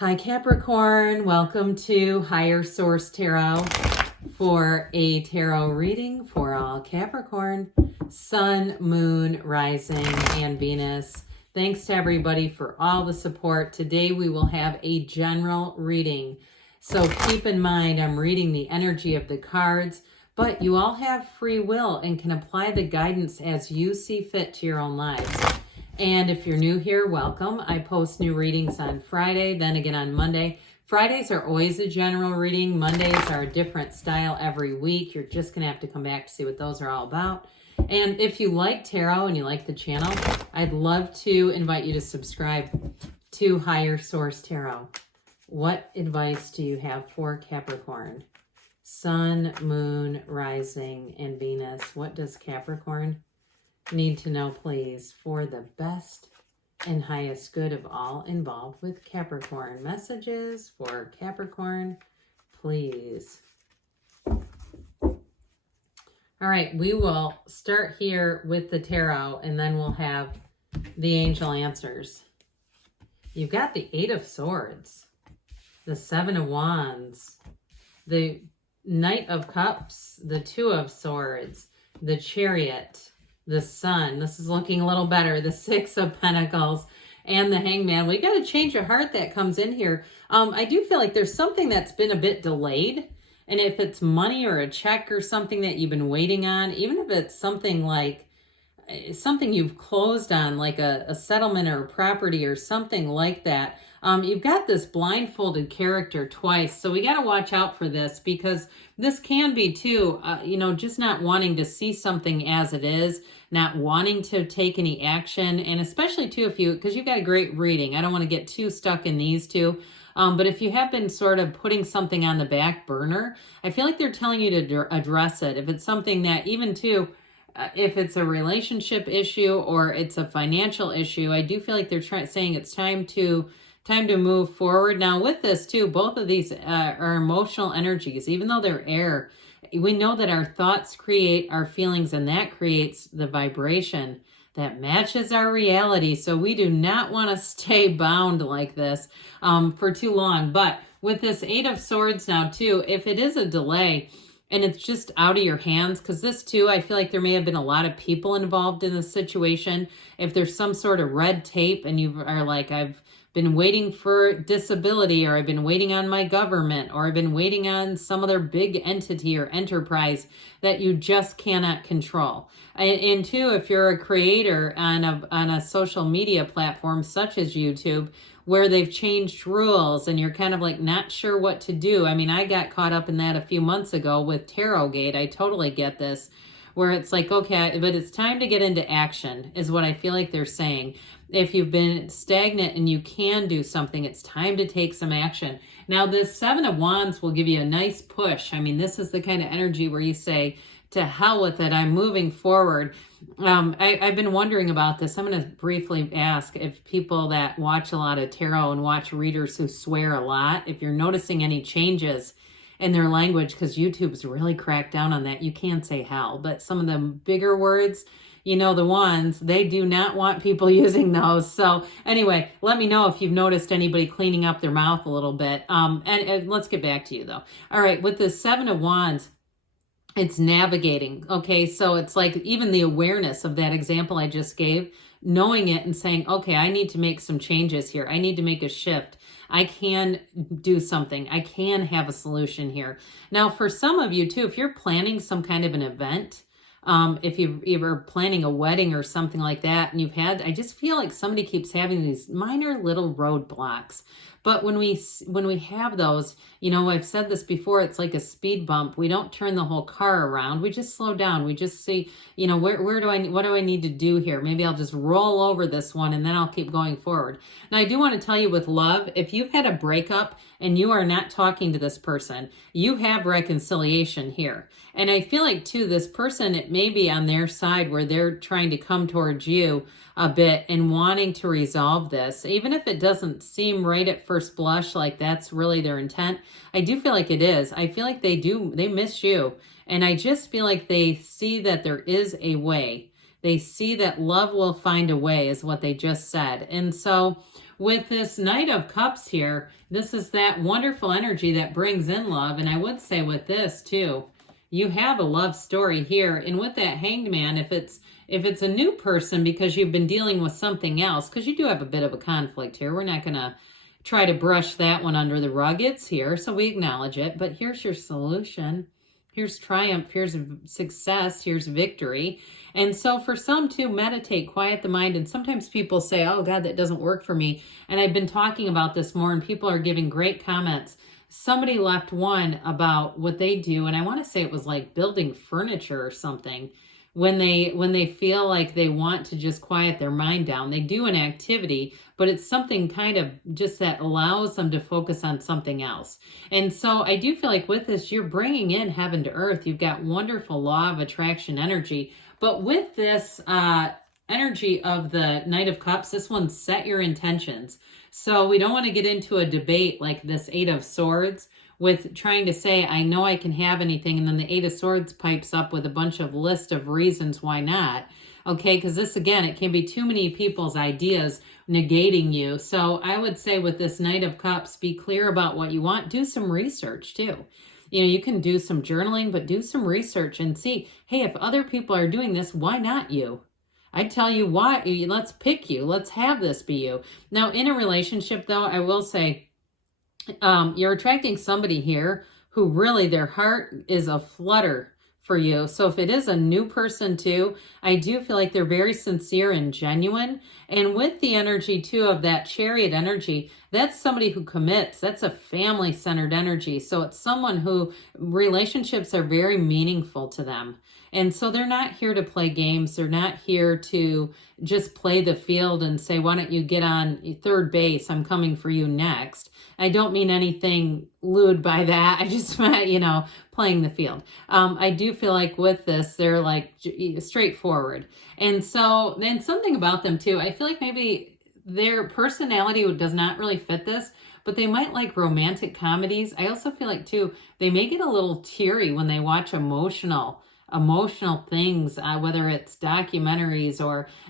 Hi Capricorn, welcome to Higher Source Tarot for a tarot reading for all Capricorn, Sun, Moon, Rising, and Venus. Thanks to everybody for all the support. Today we will have a general reading. So keep in mind, I'm reading the energy of the cards, but you all have free will and can apply the guidance as you see fit to your own lives. And if you're new here, welcome. I post new readings on Friday, then again on Monday. Fridays are always a general reading. Mondays are a different style every week. You're just going to have to come back to see what those are all about. And if you like tarot and you like the channel, I'd love to invite you to subscribe to Higher Source Tarot. What advice do you have for Capricorn? Sun, Moon, Rising, and Venus. What does Capricorn need to know, please, for the best and highest good of all involved with Capricorn? Messages for Capricorn, please. All right, we will start here with the tarot, and then we'll have the angel answers. You've got the Eight of Swords, the Seven of Wands, the Knight of Cups, the Two of Swords, the Chariot, the Sun. This is looking a little better. The Six of Pentacles and the Hangman. We got a change of heart that comes in here. I do feel like there's something that's been a bit delayed. And if it's money or a check or something that you've been waiting on, even if it's something like something you've closed on, like a settlement or a property or something like that, you've got this blindfolded character twice. So we got to watch out for this, because this can be too, just not wanting to see something as it is, not wanting to take any action. And especially too, because you've got a great reading, I don't want to get too stuck in these two. But if you have been sort of putting something on the back burner, I feel like they're telling you to address it. If it's something that even too, if it's a relationship issue or it's a financial issue, I do feel like they're saying it's time to move forward. Now with this too, both of these are emotional energies. Even though they're air, we know that our thoughts create our feelings, and that creates the vibration that matches our reality. So we do not want to stay bound like this for too long. But with this Eight of Swords now too, if it is a delay and it's just out of your hands, because this too, I feel like there may have been a lot of people involved in this situation. If there's some sort of red tape and you are like, I've been waiting for disability, or I've been waiting on my government, or I've been waiting on some other big entity or enterprise that you just cannot control. And two, if you're a creator on a social media platform such as YouTube, where they've changed rules and you're kind of like not sure what to do. I mean, I got caught up in that a few months ago with Tarotgate. I totally get this, where it's like, okay, but it's time to get into action is what I feel like they're saying. If you've been stagnant and you can do something, it's time to take some action. Now, this Seven of Wands will give you a nice push. I mean, this is the kind of energy where you say, to hell with it, I'm moving forward. I've been wondering about this. I'm going to briefly ask if people that watch a lot of tarot and watch readers who swear a lot, if you're noticing any changes in their language, because YouTube's really cracked down on that. You can say hell, but some of the bigger words, the ones, they do not want people using those. So anyway, let me know if you've noticed anybody cleaning up their mouth a little bit. And let's get back to you though. All right, with the Seven of Wands, it's navigating. Okay, so it's like even the awareness of that example I just gave, knowing it and saying, okay, I need to make some changes here. I need to make a shift. I can do something. I can have a solution here. Now, for some of you too, if you're planning some kind of an event, if you're planning a wedding or something like that, and I just feel like somebody keeps having these minor little roadblocks. But when we have those, I've said this before, it's like a speed bump. We don't turn the whole car around. We just slow down. We just see, what do I need to do here? Maybe I'll just roll over this one and then I'll keep going forward. Now, I do want to tell you with love, if you've had a breakup and you are not talking to this person, you have reconciliation here. And I feel like too, this person, it may be on their side where they're trying to come towards you a bit and wanting to resolve this, even if it doesn't seem right at first blush, like that's really their intent. I do feel like it is. I feel like they miss you. And I just feel like they see that there is a way. They see that love will find a way, is what they just said. And so with this Knight of Cups here, this is that wonderful energy that brings in love. And I would say with this too, you have a love story here. And with that Hanged Man, if it's a new person because you've been dealing with something else, because you do have a bit of a conflict here. We're not going to try to brush that one under the rug. It's here, so we acknowledge it. But here's your solution. Here's triumph. Here's success. Here's victory. And so for some too, meditate, quiet the mind. And sometimes people say, oh God, that doesn't work for me. And I've been talking about this more and people are giving great comments. Somebody left one about what they do. And I want to say it was like building furniture or something. When they feel like they want to just quiet their mind down, they do an activity, but it's something kind of just that allows them to focus on something else. And so I do feel like with this, you're bringing in heaven to earth. You've got wonderful law of attraction energy. But with this energy of the Knight of Cups, this one, set your intentions. So we don't want to get into a debate like this Eight of Swords with trying to say, I know I can have anything. And then the Eight of Swords pipes up with a bunch of list of reasons why not. Okay, because this, again, it can be too many people's ideas negating you. So I would say with this Knight of Cups, be clear about what you want. Do some research too. You know, you can do some journaling, but do some research and see, hey, if other people are doing this, why not you? I tell you why. Let's pick you. Let's have this be you. Now, in a relationship, though, I will say, you're attracting somebody here who really their heart is a flutter for you. So if it is a new person too, I do feel like they're very sincere and genuine. And with the energy too of that Chariot energy, that's somebody who commits. That's a family-centered energy. So it's someone who relationships are very meaningful to them. And so they're not here to play games. They're not here to just play the field and say, why don't you get on third base? I'm coming for you next. I don't mean anything lewd by that. I just meant, playing the field. I do feel like with this, they're like straightforward. And so then something about them too, I feel like maybe their personality does not really fit this, but they might like romantic comedies. I also feel like too, they may get a little teary when they watch emotional things, whether it's documentaries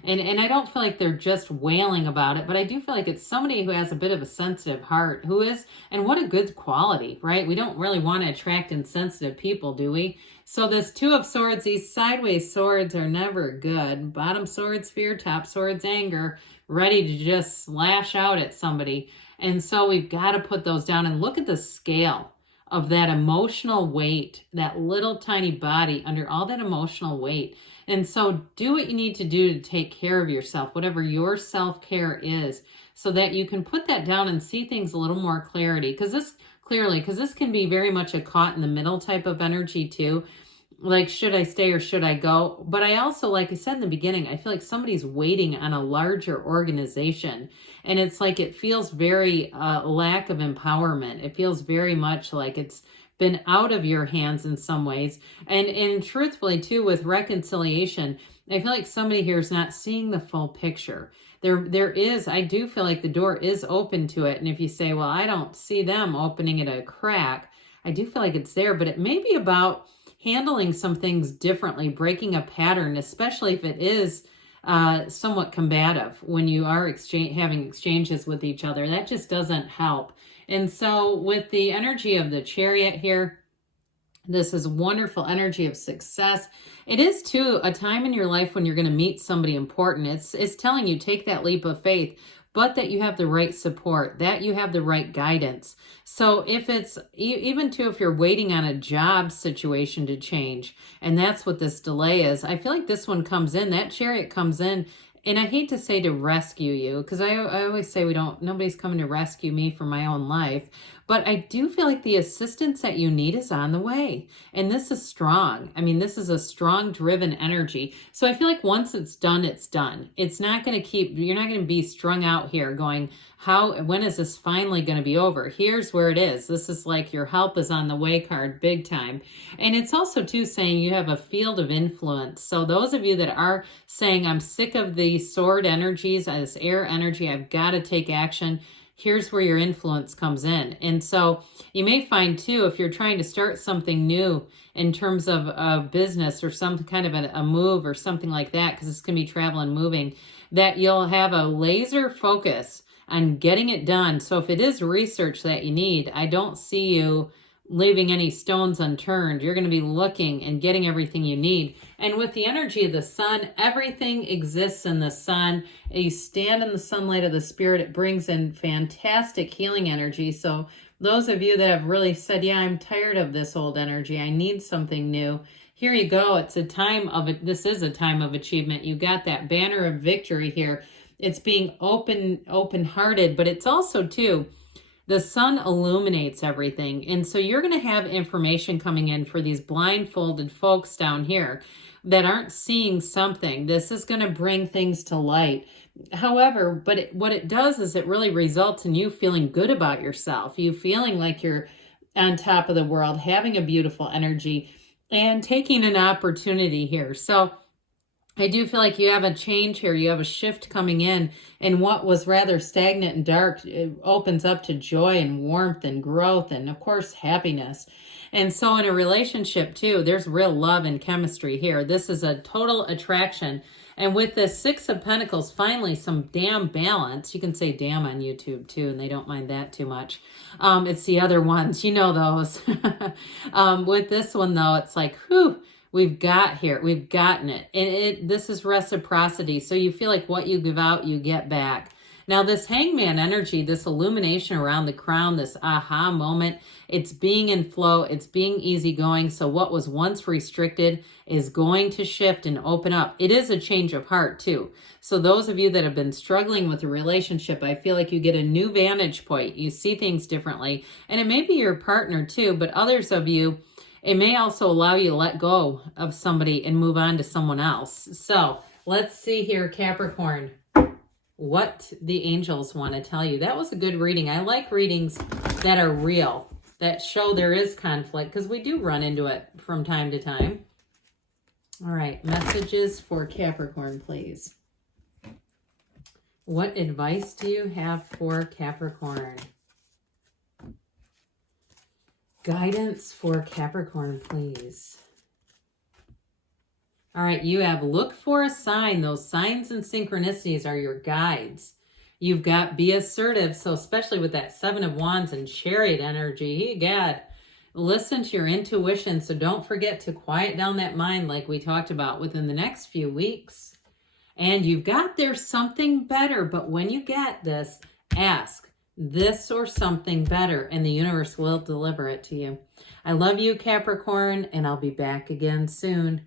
and I don't feel like they're just wailing about it, but I do feel like it's somebody who has a bit of a sensitive heart, and what a good quality, right? We don't really want to attract insensitive people, do we? So this Two of Swords, these sideways swords are never good. Bottom swords, fear, top swords, anger, ready to just slash out at somebody. And so we've got to put those down and look at the scale of that emotional weight, that little tiny body under all that emotional weight. And so do what you need to do to take care of yourself, whatever your self-care is, so that you can put that down and see things a little more because this can be very much a caught in the middle type of energy too. Like, should I stay or should I go? But I also, like I said in the beginning, I feel like somebody's waiting on a larger organization. And it's like it feels very lack of empowerment. It feels very much like it's been out of your hands in some ways. And truthfully, too, with reconciliation, I feel like somebody here is not seeing the full picture. I do feel like the door is open to it. And if you say, well, I don't see them opening it a crack, I do feel like it's there. But it may be about handling some things differently, breaking a pattern, especially if it is somewhat combative when you are having exchanges with each other. That just doesn't help. And so with the energy of the Chariot here, this is wonderful energy of success. It is too a time in your life when you're going to meet somebody important. It's telling you take that leap of faith, but that you have the right support, that you have the right guidance. So if it's, even too, if you're waiting on a job situation to change, and that's what this delay is, I feel like this one comes in, that Chariot comes in, and I hate to say to rescue you, because I always say nobody's coming to rescue me from my own life, but I do feel like the assistance that you need is on the way. And this is strong. I mean, this is a strong driven energy. So I feel like once it's done, it's done. It's not going to you're not going to be strung out here going, when is this finally going to be over? Here's where it is. This is like your help is on the way card, big time. And it's also too saying you have a field of influence. So those of you that are saying, I'm sick of the sword energies, this air energy, I've got to take action, here's where your influence comes in. And so you may find too, if you're trying to start something new in terms of a business or some kind of a move or something like that, because it's going to be travel and moving, that you'll have a laser focus on getting it done. So if it is research that you need, I don't see you leaving any stones unturned. You're going to be looking and getting everything you need. And with the energy of the sun, everything exists in the sun. You stand in the sunlight of the spirit. It brings in fantastic healing energy. So those of you that have really said, yeah, I'm tired of this old energy, I need something new, here you go. It's a time of it. This is a time of achievement. You got that banner of victory here. It's being open-hearted, but it's also too, the sun illuminates everything. And so you're going to have information coming in for these blindfolded folks down here that aren't seeing something. This is going to bring things to light. However, what it does is it really results in you feeling good about yourself. You feeling like you're on top of the world, having a beautiful energy, and taking an opportunity here. So I do feel like you have a change here. You have a shift coming in, and what was rather stagnant and dark, it opens up to joy and warmth and growth and, of course, happiness. And so in a relationship, too, there's real love and chemistry here. This is a total attraction. And with the Six of Pentacles, finally, some damn balance. You can say damn on YouTube, too, and they don't mind that too much. It's the other ones. You know those. With this one, though, it's like, whew. We've gotten it. And this is reciprocity. So you feel like what you give out, you get back. Now this hangman energy, this illumination around the crown, this aha moment, it's being in flow, it's being easygoing. So what was once restricted is going to shift and open up. It is a change of heart too. So those of you that have been struggling with a relationship, I feel like you get a new vantage point. You see things differently. And it may be your partner too, but others of you, it may also allow you to let go of somebody and move on to someone else. So let's see here, Capricorn, what the angels want to tell you. That was a good reading. I like readings that are real, that show there is conflict, because we do run into it from time to time. All right, messages for Capricorn, please. What advice do you have for Capricorn? Guidance for Capricorn, please. All right, you have look for a sign. Those signs and synchronicities are your guides. You've got be assertive. So especially with that Seven of Wands and Chariot energy, God, listen to your intuition. So don't forget to quiet down that mind like we talked about within the next few weeks. And you've got there's something better. But when you get this, ask. This or something better, and the universe will deliver it to you. I love you, Capricorn, and I'll be back again soon.